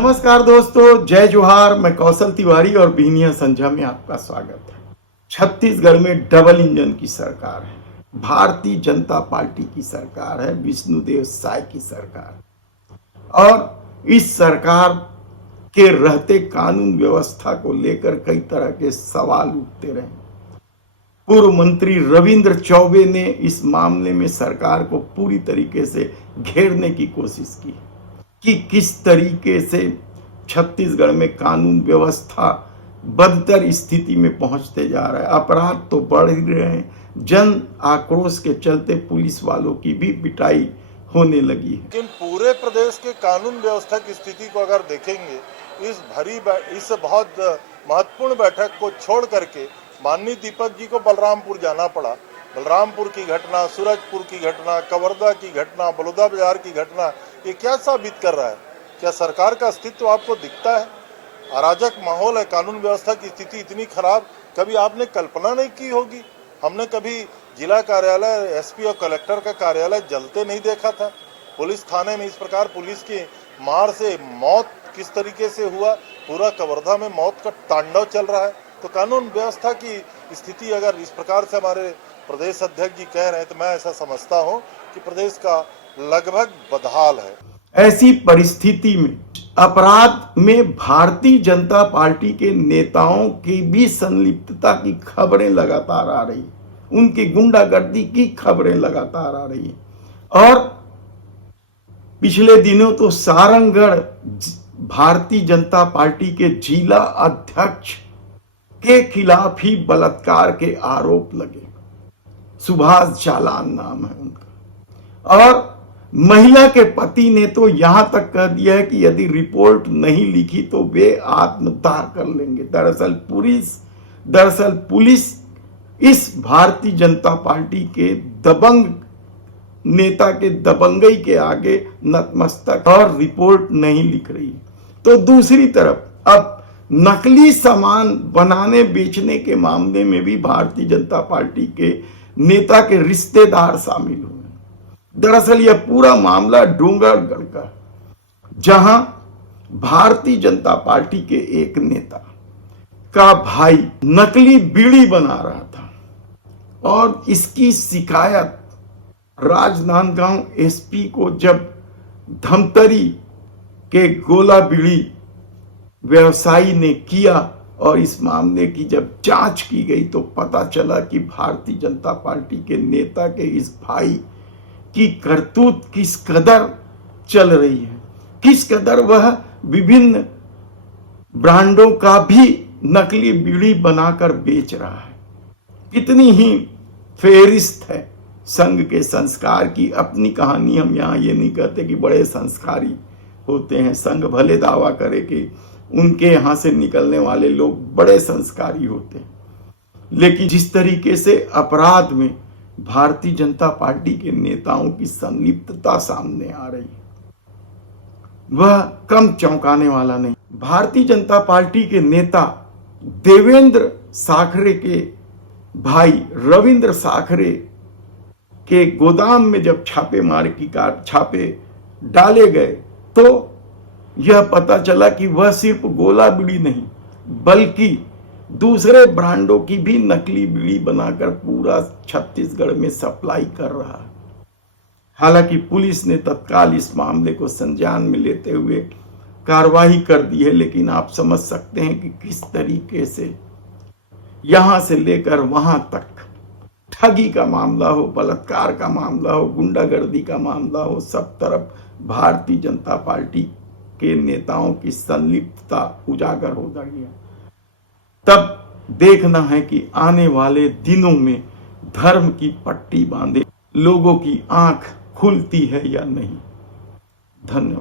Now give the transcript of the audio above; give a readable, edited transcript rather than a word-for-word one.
नमस्कार दोस्तों, जय जोहार। मैं कौशल तिवारी और बीनिया संझा में आपका स्वागत है। छत्तीसगढ़ में डबल इंजन की सरकार है, भारतीय जनता पार्टी की सरकार है, विष्णुदेव साय की सरकार। और इस सरकार के रहते कानून व्यवस्था को लेकर कई तरह के सवाल उठते रहे। पूर्व मंत्री रविंद्र चौबे ने इस मामले में सरकार को पूरी तरीके से घेरने की कोशिश की कि किस तरीके से छत्तीसगढ़ में कानून व्यवस्था बदतर स्थिति में पहुंचते जा रहा है। अपराध तो बढ़ ही रहे हैं, जन आक्रोश के चलते पुलिस वालों की भी पिटाई होने लगी है। लेकिन पूरे प्रदेश के कानून व्यवस्था की स्थिति को अगर देखेंगे, इस बहुत महत्वपूर्ण बैठक को छोड़ करके माननीय दीपक जी को बलरामपुर जाना पड़ा। बलरामपुर की घटना, सूरजपुर की घटना, कवर्धा की घटना, बलौदाबाजार की घटना, ये क्या साबित कर रहा है? क्या सरकार का अस्तित्व आपको दिखता है? अराजक माहौल है, कानून व्यवस्था की स्थिति इतनी खराब कभी आपने कल्पना नहीं की होगी। हमने कभी जिला कार्यालय, एसपी और कलेक्टर का कार्यालय जलते नहीं देखा था। पुलिस थाने में इस प्रकार पुलिस की मार से मौत किस तरीके से हुआ, पूरा कवर्धा में मौत का तांडव चल रहा है। तो कानून व्यवस्था की स्थिति अगर इस प्रकार से हमारे प्रदेश अध्यक्ष जी कह रहे हैं तो मैं ऐसा समझता हूं कि प्रदेश का लगभग बदहाल है। ऐसी परिस्थिति में अपराध में भारतीय जनता पार्टी के नेताओं की भी संलिप्तता की खबरें लगातार आ रही, उनकी गुंडागर्दी की खबरें लगातार आ रही है। और पिछले दिनों तो सारंगढ़ भारतीय जनता पार्टी के जिला अध्यक्ष के खिलाफ ही बलात्कार के आरोप लगे। सुभाष जालान नाम है उनका। और महिला के पति ने तो यहां तक कह दिया है कि यदि रिपोर्ट नहीं लिखी तो वे आत्मदाह कर लेंगे। दरअसल पुलिस इस भारतीय जनता पार्टी के दबंग नेता के दबंगई के आगे नतमस्तक और रिपोर्ट नहीं लिख रही। तो दूसरी तरफ अब नकली सामान बनाने बेचने के मामले में भी भारतीय जनता पार्टी के नेता के रिश्तेदार शामिल हुए। दरअसल यह पूरा मामला डोंगरगढ़ का, जहां भारतीय जनता पार्टी के एक नेता का भाई नकली बीड़ी बना रहा था और इसकी शिकायत राजनांदगांव एसपी को जब धमतरी के गोला बीड़ी व्यवसायी ने किया और इस मामले की जब जांच की गई तो पता चला कि भारतीय जनता पार्टी के नेता के इस भाई की करतूत किस कदर चल रही है, किस कदर वह विभिन्न ब्रांडों का भी नकली बीड़ी बनाकर बेच रहा है। कितनी ही फेरिस्त है संघ के संस्कार की। अपनी कहानी हम यहाँ ये नहीं कहते कि बड़े संस्कारी होते हैं। संघ भले दावा करे कि उनके यहां से निकलने वाले लोग बड़े संस्कारी होते हैं, लेकिन जिस तरीके से अपराध में भारतीय जनता पार्टी के नेताओं की संलिप्तता सामने आ रही है, वह कम चौंकाने वाला नहीं। भारतीय जनता पार्टी के नेता देवेंद्र साखरे के भाई रविंद्र साखरे के गोदाम में जब छापे डाले गए तो यह पता चला कि वह सिर्फ गोला बीड़ी नहीं बल्कि दूसरे ब्रांडों की भी नकली बीड़ी बनाकर पूरा छत्तीसगढ़ में सप्लाई कर रहा है। हालांकि पुलिस ने तत्काल इस मामले को संज्ञान में लेते हुए कार्रवाई कर दी है, लेकिन आप समझ सकते हैं कि किस तरीके से यहां से लेकर वहां तक ठगी का मामला हो, बलात्कार का मामला हो, गुंडागर्दी का मामला हो, सब तरफ भारतीय जनता पार्टी के नेताओं की संलिप्तता उजागर हो रही है। तब देखना है कि आने वाले दिनों में धर्म की पट्टी बांधे लोगों की आंख खुलती है या नहीं। धन्यवाद।